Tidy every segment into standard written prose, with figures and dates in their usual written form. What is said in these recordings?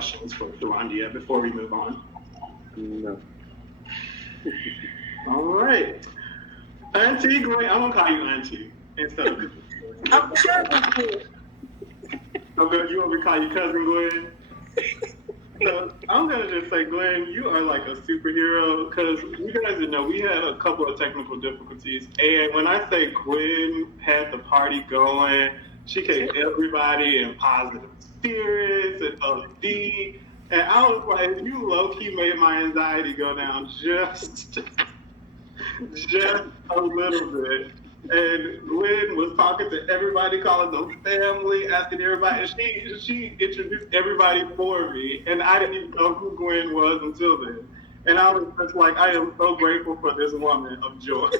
questions for Philandia before we move on? No. All right. Auntie Gwen, I'm going to call you Auntie instead of... I'm cousin Gwen. Okay, you want me to call you Cousin Gwen? So I'm going to just say, Gwen, you are like a superhero because you guys didn't know we had a couple of technical difficulties. And when I say Gwen had the party going, she kept everybody in positive spirits and upbeat. And I was like, you low-key made my anxiety go down just a little bit. And Gwen was talking to everybody, calling them family, asking everybody. And she introduced everybody for me, and I didn't even know who Gwen was until then. And I was just like, I am so grateful for this woman of joy.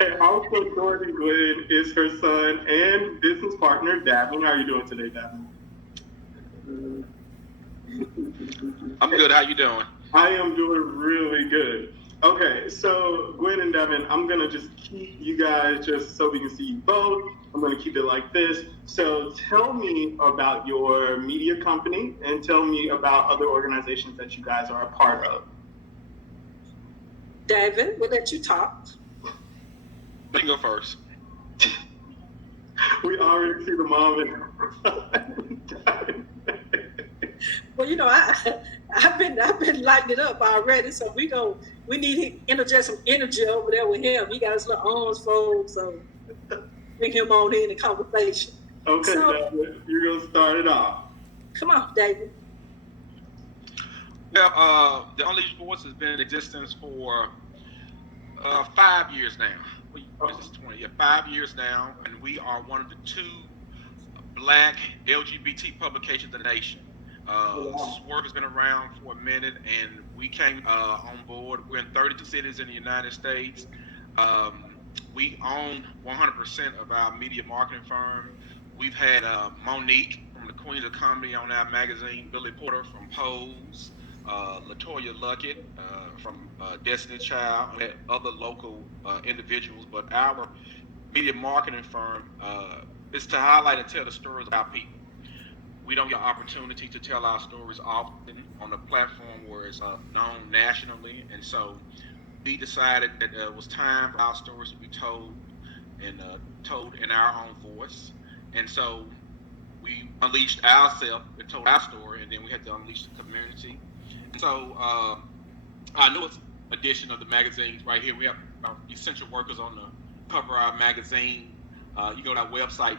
And also joining Gwen is her son and business partner, Davin. How are you doing today, Davin? I'm good. How you doing? I am doing really good. Okay, so Gwen and Devin, I'm gonna just keep you guys just so we can see you both. I'm gonna keep it like this. So tell me about your media company and tell me about other organizations that you guys are a part of. Davin, we'll let you talk. Let me go first. We already see the mom and Well, you know, I've been lighting it up already, so we need to interject some energy over there with him. He got his little arms folded, so bring him on in the conversation. Okay, so, David, you're gonna start it off. Come on, David. Well, the Unleashed Voice has been in existence for 5 years now. This is 20, 5 years now, and we are one of the 2 Black LGBT publications in the nation. This work has been around for a minute, and we came on board. We're in 32 cities in the United States. We own 100% of our media marketing firm. We've had Monique from the Queens of Comedy on our magazine, Billy Porter from Pose, LaToya Luckett from Destiny Child, and other local individuals. But our media marketing firm is to highlight and tell the stories about people. We don't get an opportunity to tell our stories often on a platform where it's known nationally, and so we decided that it was time for our stories to be told and told in our own voice. And so we unleashed ourselves and told our story, and then we had to unleash the community. And so our newest edition of the magazines right here, we have our essential workers on the cover of our magazine. You go to our website,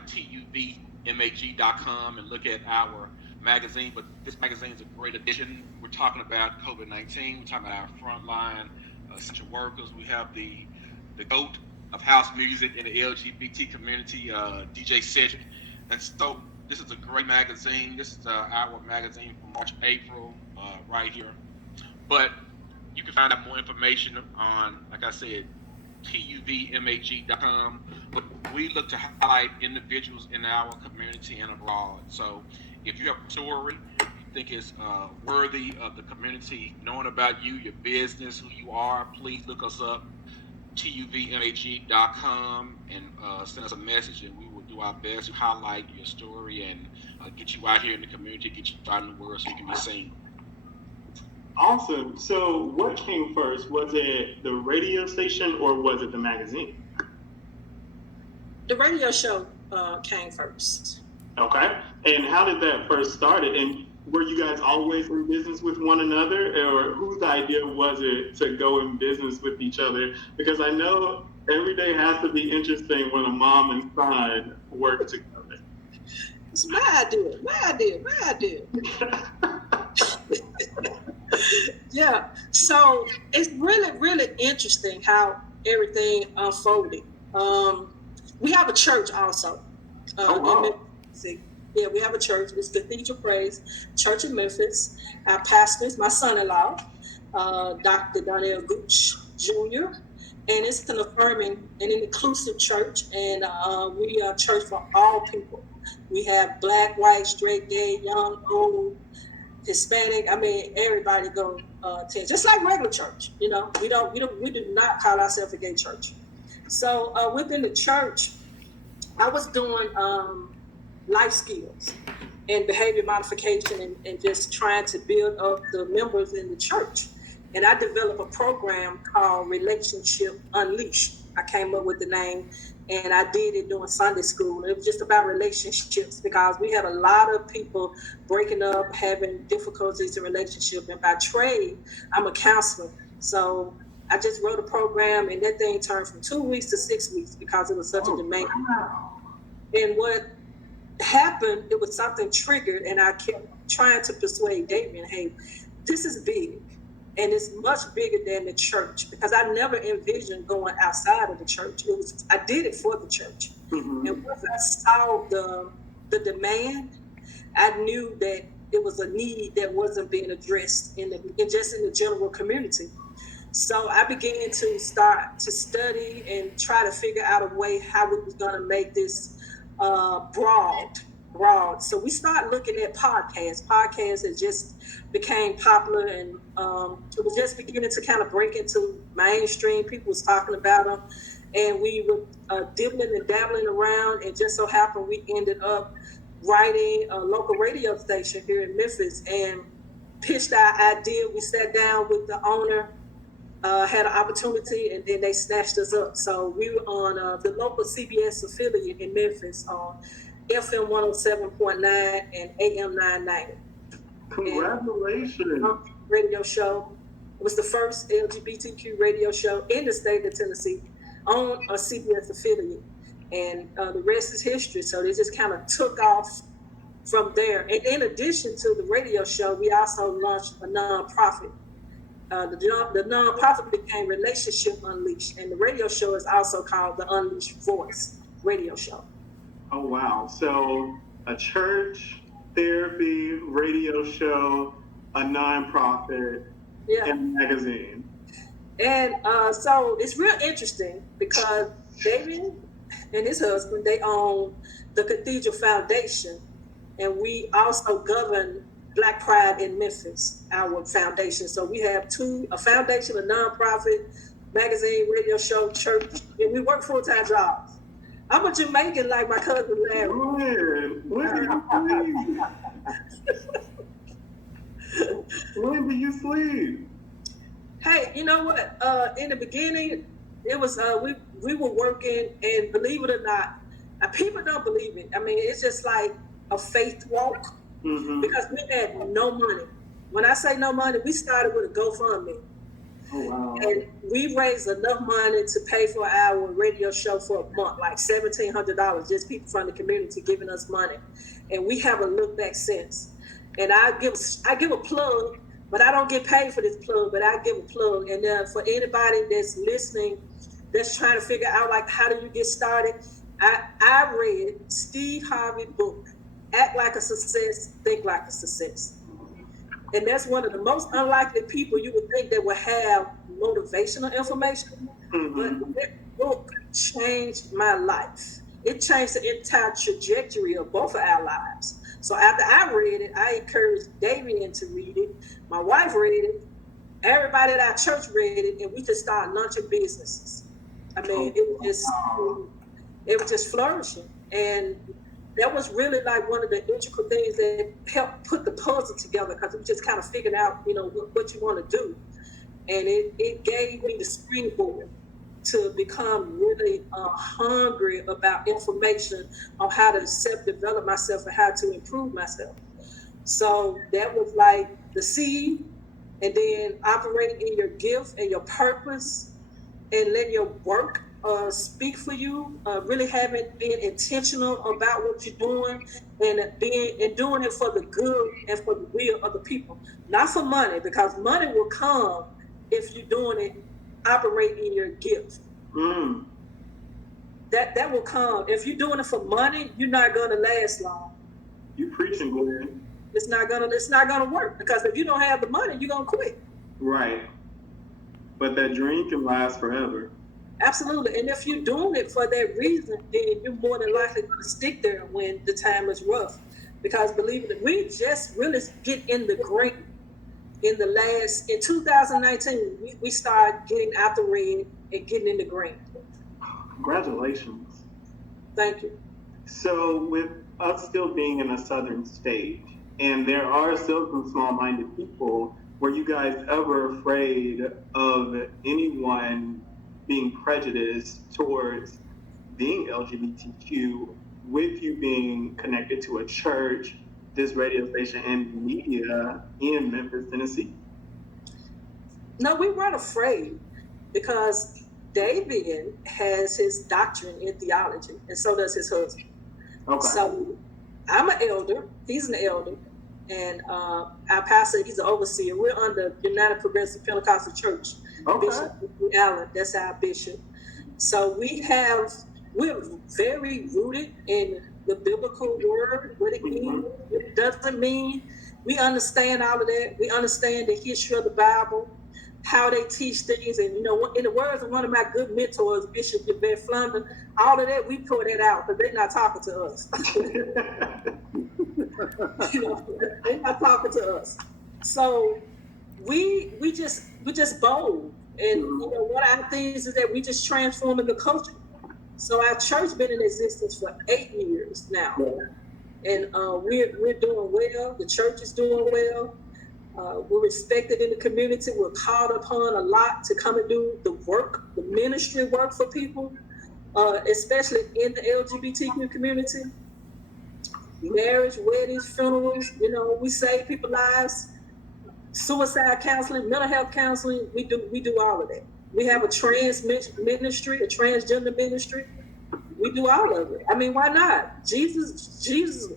TUVMAG.com, and look at our magazine. But this magazine is a great addition. We're talking about COVID-19. We're talking about our frontline essential workers. We have the GOAT of house music in the LGBT community, DJ Cedric. And so this is a great magazine. This is our magazine for March, April, right here. But you can find out more information on, like I said, TUVMAG.com. But we look to highlight individuals in our community and abroad. So if you have a story you think is worthy of the community knowing about you, your business, who you are, please look us up, TUVMAG.com, and send us a message, and we will do our best to highlight your story and get you out here in the community, get you out in the world so you can be seen. Awesome. So what came first? Was it the radio station or was it the magazine? The radio show came first. Okay. And how did that first start? And were you guys always in business with one another, or whose idea was it to go in business with each other? Because I know every day has to be interesting when a mom and son work together. It's my idea. Yeah, so it's really interesting how everything unfolded. We have a church also. Yeah, we have a church. It's Cathedral Praise Church in Memphis. Our pastor is my son-in-law, Dr. Donnell Gooch Jr., and it's an affirming and an inclusive church, and we are a church for all people. We have black, white, straight, gay, young, old, Hispanic. I mean, everybody go attend, just like regular church. You know, we do not call ourselves a gay church. So within the church, I was doing life skills and behavior modification and just trying to build up the members in the church. And I developed a program called Relationship Unleashed. I came up with the name, and I did it during Sunday school. It was just about relationships because we had a lot of people breaking up, having difficulties in relationship. And by trade, I'm a counselor. So I just wrote a program, and that thing turned from 2 weeks to 6 weeks because it was such a demand. Wow. And what happened, it was something triggered, and I kept trying to persuade Davin, hey, this is big. And it's much bigger than the church because I never envisioned going outside of the church. I did it for the church. Mm-hmm. And once I saw the demand, I knew that it was a need that wasn't being addressed in the general community. So I began to start to study and try to figure out a way how we was going to make this broad. So we started looking at podcasts. Podcasts that just became popular, and it was just beginning to kind of break into mainstream. People was talking about them, and we were dibbling and dabbling around, and just so happened we ended up writing a local radio station here in Memphis and pitched our idea. We sat down with the owner, had an opportunity, and then they snatched us up. So we were on the local CBS affiliate in Memphis on FM 107.9 and AM 990. Congratulations. Radio show. It was the first LGBTQ radio show in the state of Tennessee on a CBS affiliate. And the rest is history. So they just kind of took off from there. And in addition to the radio show, we also launched a nonprofit. The nonprofit became Relationship Unleashed, and the radio show is also called the Unleashed Voice Radio Show. Oh, wow. So a church, therapy, radio show, a nonprofit, and a magazine. And so it's real interesting because Davin and his husband, they own the Cathedral Foundation, and we also govern Black Pride in Memphis, our foundation. So we have a foundation, a nonprofit, magazine, radio show, church, and we work full-time jobs. I'm a Jamaican like my cousin Larry. When do you sleep? When do you sleep? Hey, you know what? In the beginning, it was we were working, and believe it or not, people don't believe it. I mean, it's just like a faith walk. Mm-hmm. Because we had no money. When I say no money, we started with a GoFundMe. Oh, wow. And we raised enough money to pay for our radio show for a month, like $1,700, just people from the community giving us money. And we haven't looked back since. And I give a plug, but I don't get paid for this plug, but I give a plug. And for anybody that's listening, that's trying to figure out, like, how do you get started? I read Steve Harvey's book, Act Like a Success, Think Like a Success. And that's one of the most unlikely people you would think that would have motivational information. Mm-hmm. But that book changed my life. It changed the entire trajectory of both of our lives. So after I read it, I encouraged Davin to read it. My wife read it. Everybody at our church read it, and we just started launching businesses. I mean, it was just flourishing. And that was really like one of the integral things that helped put the puzzle together, because we just kind of figured out, what you want to do. And it gave me the springboard to become really hungry about information on how to self-develop myself and how to improve myself. So that was like the seed, and then operating in your gift and your purpose and let your work speak for you, really being intentional about what you're doing and doing it for the good and for the will of the people, not for money, because money will come if you're doing it, operating in your gift. Mm. That will come. If you're doing it for money, you're not going to last long. You preaching, Gwen. It's not gonna work, because if you don't have the money, you're gonna quit. Right. But that dream can last forever. Absolutely. And if you're doing it for that reason, then you're more than likely going to stick there when the time is rough. Because believe it, we just really get in the green in 2019, we started getting out the red and getting in the green. Congratulations. Thank you. So with us still being in a southern state, and there are still some small-minded people. Were you guys ever afraid of anyone being prejudiced towards being LGBTQ with you being connected to a church, this radio station, and media in Memphis, Tennessee? No, we weren't afraid because David has his doctrine in theology, and so does his husband. Okay. So I'm an elder, he's an elder, and our pastor, he's an overseer. We're under United Progressive Pentecostal Church. Okay. Bishop Allen, that's our bishop. So we're very rooted in the biblical word, what it means, what it doesn't mean. We understand all of that. We understand the history of the Bible, how they teach things. And, in the words of one of my good mentors, Bishop Yvette Flounder, all of that, we pour that out because they're not talking to us. They're not talking to us. So we just bold. And, one of our things is that we just transforming the culture. So our church been in existence for 8 years now. And we're doing well. The church is doing well. We're respected in the community. We're called upon a lot to come and do the work, the ministry work for people, especially in the LGBTQ community. Marriage, weddings, funerals, we save people's lives. Suicide counseling, mental health counseling, we do all of that. We have a trans ministry, a transgender ministry. We do all of it. I mean, why not? Jesus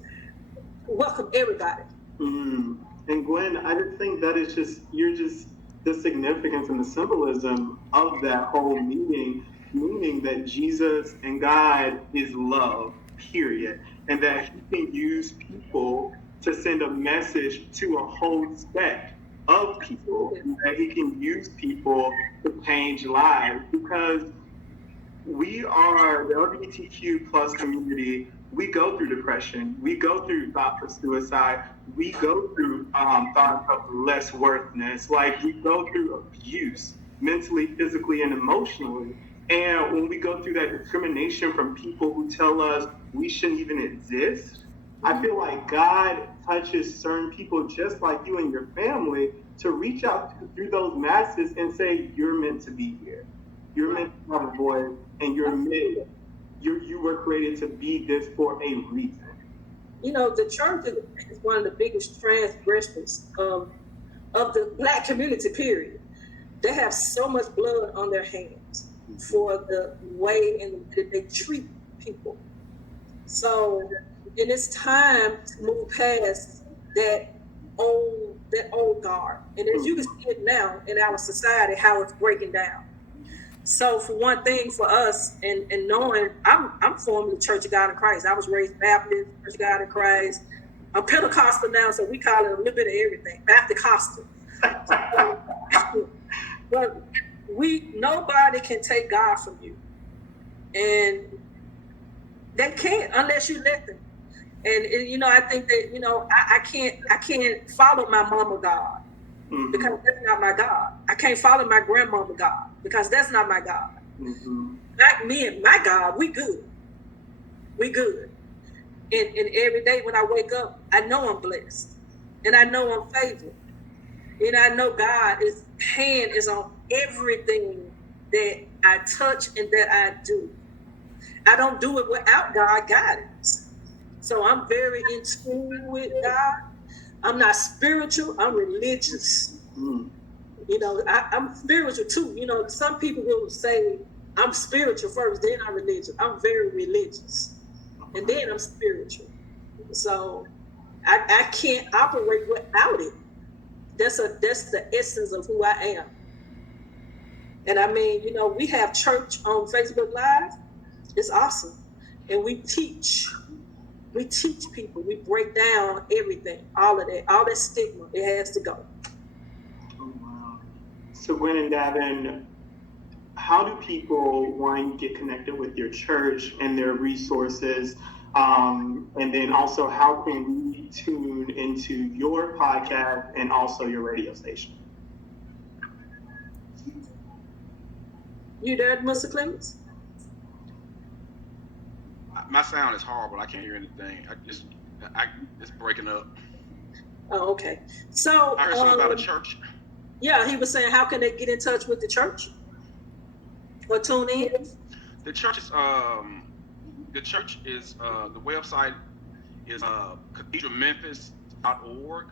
welcome everybody. And Gwen, I just think that is you're just the significance and the symbolism of that whole meaning that Jesus and God is love, period. And that he can use people to send a message to a whole spec of people, and that he can use people to change lives, because we are the LGBTQ plus community. We go through depression. We go through thoughts of suicide. We go through thoughts of less worthness. Like, we go through abuse, mentally, physically, and emotionally. And when we go through that discrimination from people who tell us we shouldn't even exist, I feel like God touches certain people just like you and your family to reach out through those masses and say, you're meant to be here. You're meant to have a voice, and you were created to be this for a reason. The church is one of the biggest transgressors of the Black community, period. They have so much blood on their hands for the way in that they treat people. So, and it's time to move past that old guard. And as you can see it now in our society, how it's breaking down. So for one thing, for us, and knowing I'm formed the Church of God in Christ. I was raised Baptist, Church of God in Christ. I'm Pentecostal now, so we call it a little bit of everything, Baptist-costal. But nobody can take God from you, and they can't unless you let them. And I think that I can't follow my mama God. Mm-hmm. Because that's not my God. I can't follow my grandmama God because that's not my God. Mm-hmm. Like me and my God, we good. We good. And every day when I wake up, I know I'm blessed. And I know I'm favored. And I know God's hand is on everything that I touch and that I do. I don't do it without God guidance. So I'm very in tune with God. I'm not spiritual, I'm religious. I'm spiritual too. Some people will say I'm spiritual first, then I'm religious. I'm very religious. And then I'm spiritual. So I can't operate without it. That's the essence of who I am. And I mean, we have church on Facebook Live. It's awesome. And we teach people, we break down everything, all that stigma, it has to go. Oh, wow. So Gwen and Davin, how do people want to get connected with your church and their resources? And then also, how can we tune into your podcast and also your radio station? You there, Mr. Clemons? My sound is horrible. I can't hear anything. It's breaking up. Oh, okay. So I heard something about a church. Yeah, he was saying, how can they get in touch with the church or tune in? The church is the website is cathedralmemphis.org.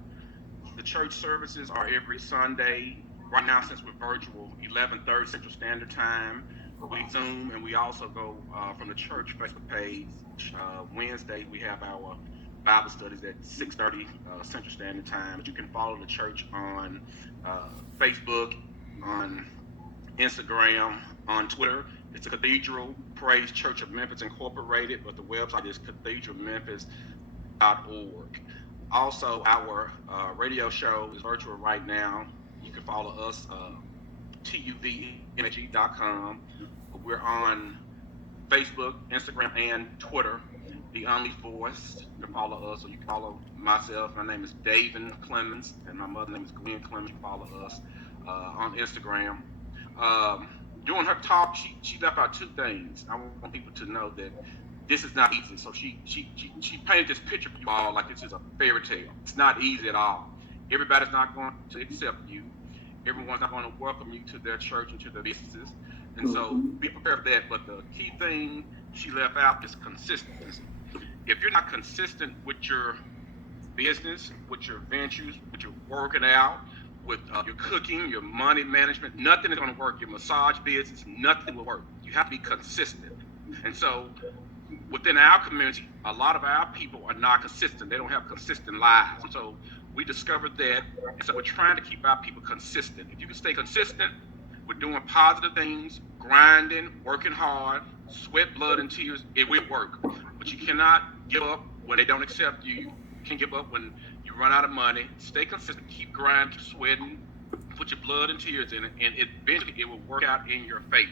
The church services are every Sunday. Right now, since we're virtual, 11:30 Central Standard Time. We Zoom, and we also go from the church Facebook page. Wednesday, we have our Bible studies at 6:30 Central Standard Time. But you can follow the church on Facebook, on Instagram, on Twitter. It's a Cathedral Praise Church of Memphis Incorporated, but the website is cathedralmemphis.org. Also, our radio show is virtual right now. You can follow us, TUVenergy.com. We're on Facebook, Instagram, and Twitter. The Only Voice. You can follow us, or you can follow myself. My name is Davin Clemons, and my mother's name is Gwen Clemons. You can follow us on Instagram. During her talk, she left out two things. I want people to know that this is not easy. So she painted this picture for you all like this is a fairy tale. It's not easy at all. Everybody's not going to accept you. Everyone's not going to welcome you to their church and to their businesses. And so be prepared for that. But the key thing she left out is consistency. If you're not consistent with your business, with your ventures, with your working out, with your cooking, your money management, nothing is going to work. Your massage business, nothing will work. You have to be consistent. And so within our community, a lot of our people are not consistent. They don't have consistent lives. And so we discovered that. And so we're trying to keep our people consistent. If you can stay consistent, we're doing positive things, grinding, working hard, sweat, blood, and tears, it will work. But you cannot give up when they don't accept you. You can't give up when you run out of money. Stay consistent, keep grinding, keep sweating, put your blood and tears in it, and eventually it will work out in your favor.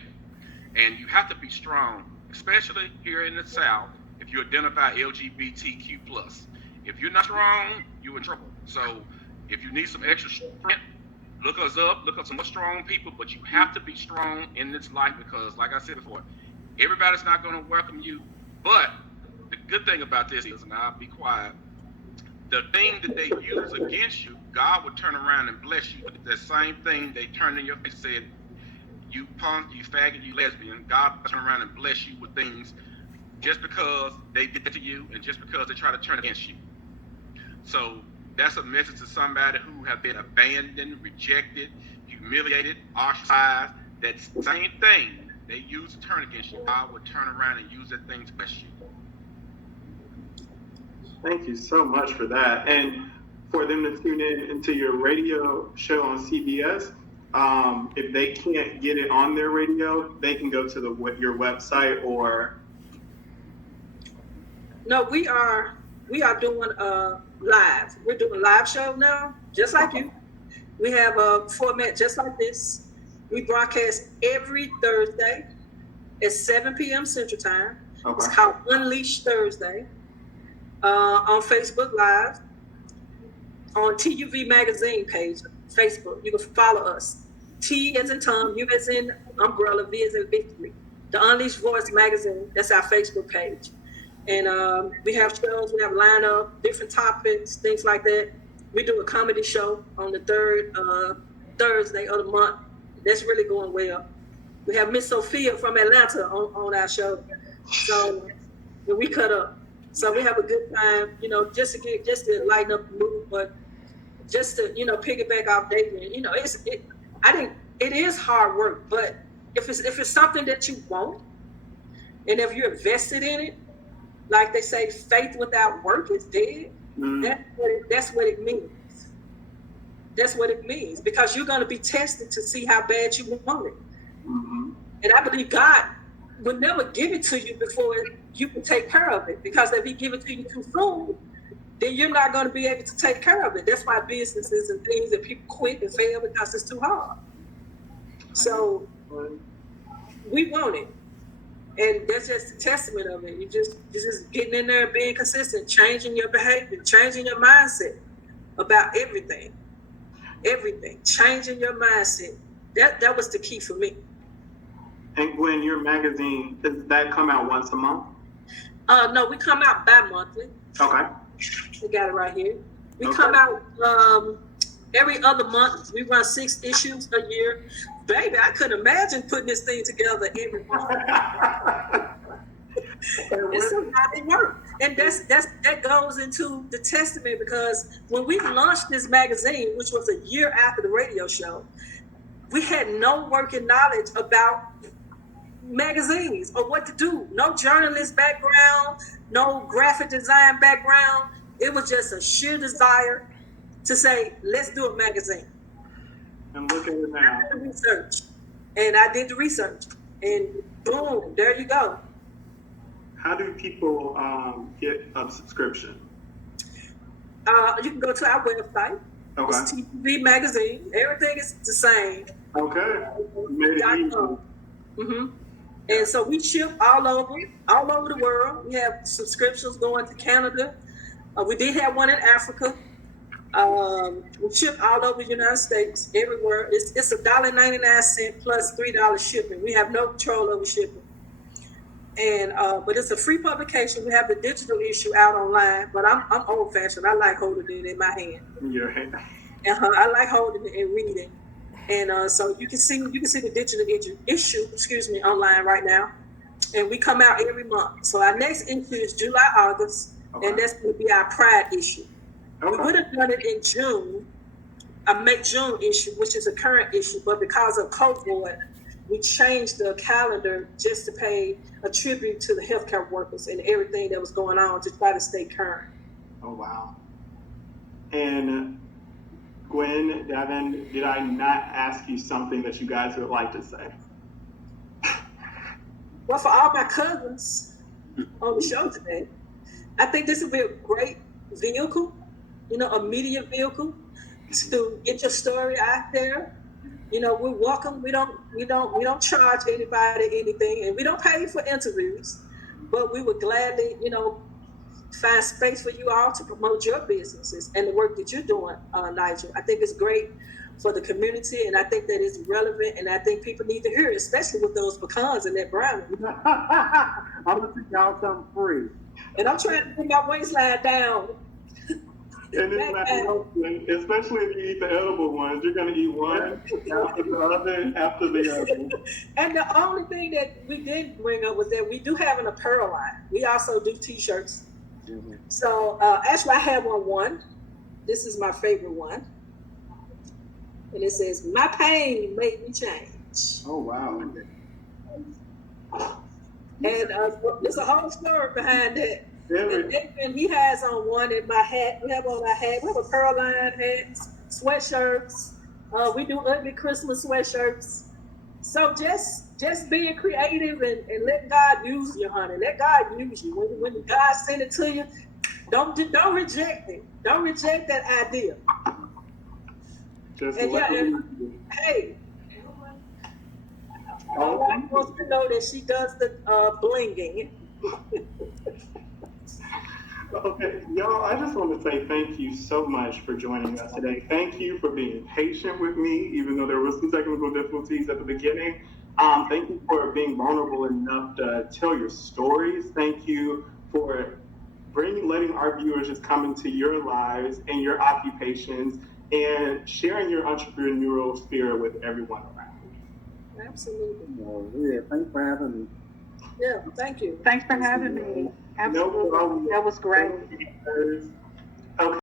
And you have to be strong, especially here in the South, if you identify LGBTQ+. If you're not strong, you're in trouble. So if you need some extra strength, look us up, look up some strong people, but you have to be strong in this life because, like I said before, everybody's not going to welcome you. But the good thing about this is, and I'll be quiet, the thing that they use against you, God will turn around and bless you with the same thing they turned in your face and said, you punk, you faggot, you lesbian. God will turn around and bless you with things just because they did to you and just because they try to turn against you. So that's a message to somebody who have been abandoned, rejected, humiliated, ostracized. That same thing they use to turn against you, God will turn around and use that thing to bless you. Thank you so much for that. And for them to tune in into your radio show on CBS, if they can't get it on their radio, they can go to your website or. No, we are doing live. We're doing a live show now, just like you. We have a format just like this. We broadcast every Thursday at 7 p.m. Central Time. Okay. It's called Unleashed Thursday. On Facebook Live, on TUV Magazine page, Facebook. You can follow us. T as in Tom, U as in Umbrella, V as in Victory. The Unleashed Voice Magazine, that's our Facebook page. And we have shows, we have lineup, different topics, things like that. We do a comedy show on the third Thursday of the month. That's really going well. We have Miss Sophia from Atlanta on our show. So we cut up. So we have a good time, just to lighten up the mood, but just to, piggyback off David. It is hard work, but if it's something that you want, and if you're invested in it, like they say, faith without work is dead. Mm-hmm. That's what it means. That's what it means, because you're going to be tested to see how bad you want it. Mm-hmm. And I believe God would never give it to you before you can take care of it, because if he give it to you too soon, then you're not going to be able to take care of it. That's why businesses and things that people quit and fail, because it's too hard. So we want it, and that's just a testament of it. You're just getting in there, being consistent, changing your behavior, changing your mindset about everything, changing your mindset. That was the key for me. And Gwen, your magazine, does that come out once a month? No, we come out bi-monthly. Okay. We got it right here. We Okay. come out every other month. We run 6 issues a year. Baby, I couldn't imagine putting this thing together every month. It's a lot of work. And that goes into the testament, because when we launched this magazine, which was a year after the radio show, we had no working knowledge about magazines or what to do. No journalist background, no graphic design background. It was just a sheer desire to say, let's do a magazine. And look at it now. I did the research. And I did the research. And boom, there you go. How do people get a subscription? You can go to our website. Okay. It's TUV magazine. Everything is the same. Okay. Made it easy. Mm-hmm. And so we ship all over the world. We have subscriptions going to Canada. We did have one in Africa. We ship all over the United States, everywhere. It's $1.99 plus $3 shipping. We have no control over shipping. And but it's a free publication. We have the digital issue out online, but I'm old fashioned. I like holding it in my hand. In your hand. I like holding it and reading. And so you can see the digital issue, online right now. And we come out every month. So our next issue is July, August, and that's going to be our Pride issue. We would have done it in June, a May-June issue, which is a current issue, but because of COVID, we changed the calendar just to pay a tribute to the healthcare workers and everything that was going on to try to stay current. Oh, wow. And Gwen, Davin, did I not ask you something that you guys would like to say? Well, for all my cousins on the show today, I think this would be a great vehicle, a media vehicle to get your story out there. We're welcome. We don't charge anybody anything, and we don't pay for interviews, but we would gladly, find space for you all to promote your businesses and the work that you're doing, Nigel. I think it's great for the community, and I think that it's relevant, and I think people need to hear it, especially with those pecans and that brownie. I'm gonna take y'all something free. And I'm trying to put my waistline down. And it's not healthy, especially if you eat the edible ones. You're going to eat one after the other, after the other. And the only thing that we did bring up was that we do have an apparel line. We also do T-shirts. Mm-hmm. So actually, I have one. This is my favorite one. And it says, "My pain made me change." Oh, wow. And there's a whole story behind that. Really? And he has on one in my hat. We have on our hat. We have apparel line hats, sweatshirts. We do ugly Christmas sweatshirts. So just being creative and let God use you, honey. Let God use you. When God send it to you, don't reject it. Don't reject that idea. Just hey. My wife wants to know that she does the blinging. Okay, y'all, I just want to say thank you so much for joining us today. Thank you for being patient with me, even though there were some technical difficulties at the beginning. Thank you for being vulnerable enough to tell your stories. Thank you for letting our viewers just come into your lives and your occupations and sharing your entrepreneurial spirit with everyone around you. Absolutely. Oh, yeah, thanks for having me. Yeah, thank you. Thanks for having me. Absolutely. No problem. That was great. Okay.